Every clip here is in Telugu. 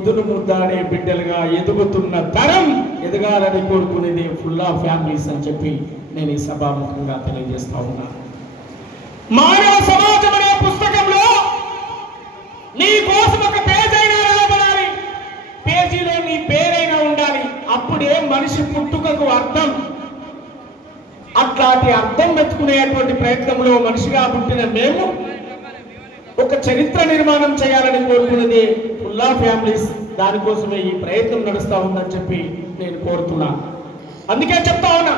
మురిసే పొద్దును ముద్దాడే బిడ్డలుగా ఎదుగుతున్న తరం ఎదగాలని కోరుకునేది ఫుల్ ఆఫ్ ఫ్యామిలీస్ అని చెప్పి నేను ఈ సభాముఖంగా తెలియజేస్తా ఉన్నా. మానవ సమాజం అనే పుస్తకంలో నీ కోసం ఒక పేజ్ పేజీలో నీ పేరైనా ఉండాలి. అప్పుడే మనిషి పుట్టుకకు అర్థం. అట్లాంటి అర్థం వెతుకునేటువంటి ప్రయత్నంలో మనిషిగా పుట్టిన మేము ఒక చరిత్ర నిర్మాణం చేయాలని కోరుకున్నది ఫుల్లా ఫ్యామిలీస్ దానికోసమే ఈ ప్రయత్నం నడుస్తూ ఉందని చెప్పి నేను కోరుతున్నా. అందుకే చెప్తా ఉన్నా.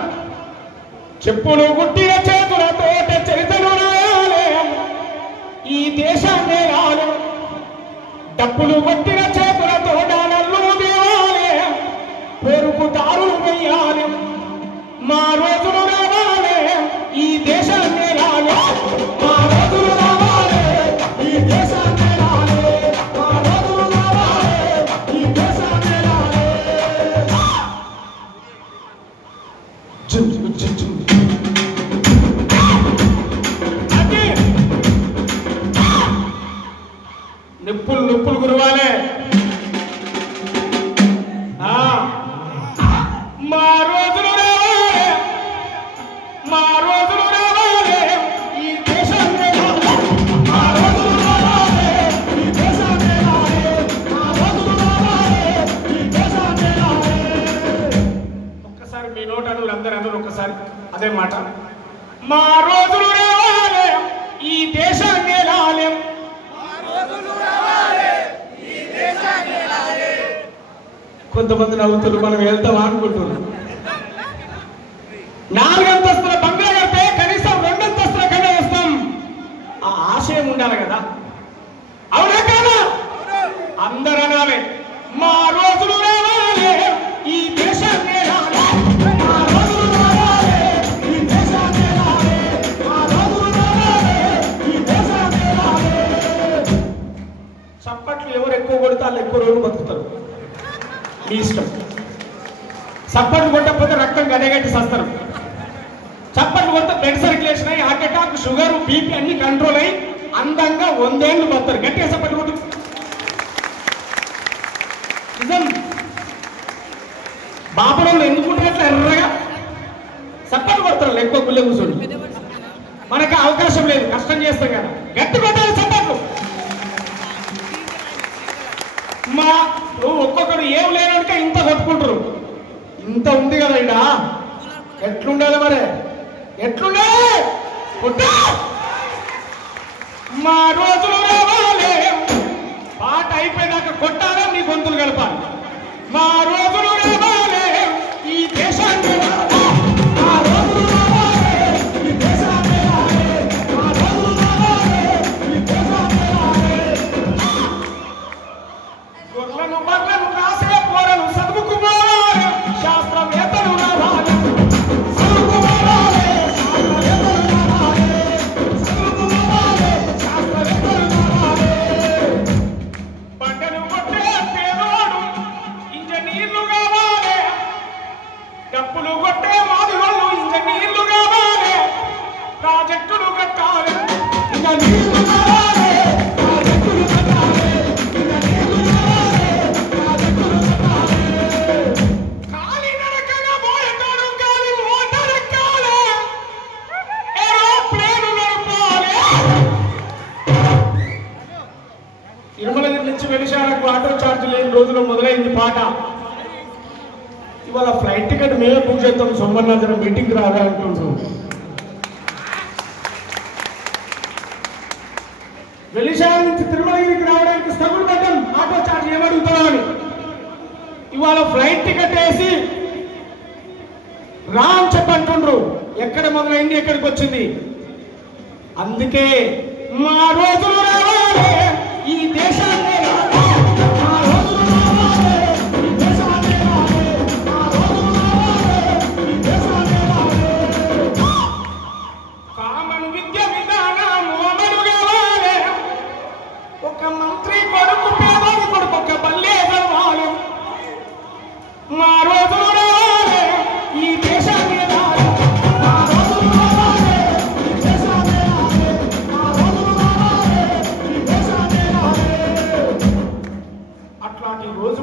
చెప్పులు గుట్టిన చేతులతోట చరిత్రను రాయాలి ఈ దేశాన్ని రాలు. డప్పులు కొట్టిన చేతులతో నల్లు దేవాలి పెరుగు దారులు వెయ్యాలి tchum, tchum, tchum. ఒకసారి అదే మాట. మా రోజులు రావాలి ఈ దేశాన్ని లాలేం కొంతమంది నవ్వుతులు మనం వెళ్తాం అనుకుంటున్నాం నాలుగంతస్తుల బంగ్లా కడితే కనీసం రెండు అంతస్తుల కన్నా వస్తాం. ఆ ఆశయం ఉండాలి కదా. అవునా కదా? అందరూ అనాలి. మా రోజులు మీ ఇష్టం. చప్పట్లు కొట్టకపోతే రక్తం గడగట్టి సస్తారు. చప్పట్లు కొడితే బ్లడ్ సర్క్యులేషన్ అయ్యి హార్ట్ అటాక్ షుగర్ బీపీ అన్ని కంట్రోల్ అయ్యి అందంగా వందేళ్ళు బతారు. గట్టిగా చప్పట్లు కొట్టు. నిజం. బాపడంలో ఎందుకుంటున్నట్లు ఎర్రగా? చప్పట్లు కొడతారు ఎక్కువ గుళ్ళె కూర్చోండి మనకు అవకాశం లేదు కష్టం చేస్తాం కదా. గట్టి కొట్టాలి చప్పట్లు. మా నువ్వు ఒక్కొక్కడు ఏం లేనట్టుగా ఇంత కొట్టుకుంటారు. ఇంత ఉంది కదా ఇడ ఎట్లుండాలి మరి? ఎట్లుండే మా రోజులు వెలిశాలకు ఆటో ఛార్జ్ లేని రోజులో మొదలైంది పాట. ఇవాళ ఫ్లైట్ టికెట్ మేమే బుక్ చేస్తాం. సోమన్న జర మీటింగ్ అంటుండ్రు. వెలిశాల నుంచి తిరుమలగిరికి రావడానికి స్థగులు పడ్డాం ఆటో చార్జ్ ఏమడుగుతున్నావు అని ఇవాళ ఫ్లైట్ టికెట్ వేసి రా అని చెప్పంటుండ్రు ఎక్కడ మొదలైంది ఎక్కడికి వచ్చింది? అందుకే మా రోజులు రావాలి ఈ దేశానికి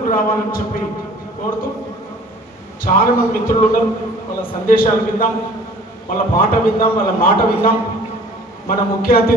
ముందుకు రావాలని చెప్పి కోరుతూ చాలా మంది మిత్రులు ఉన్నారు. వాళ్ళ సందేశాలు విందాం. వాళ్ళ పాట విందాం. వాళ్ళ మాట విందాం. మన ముఖ్య అతిథి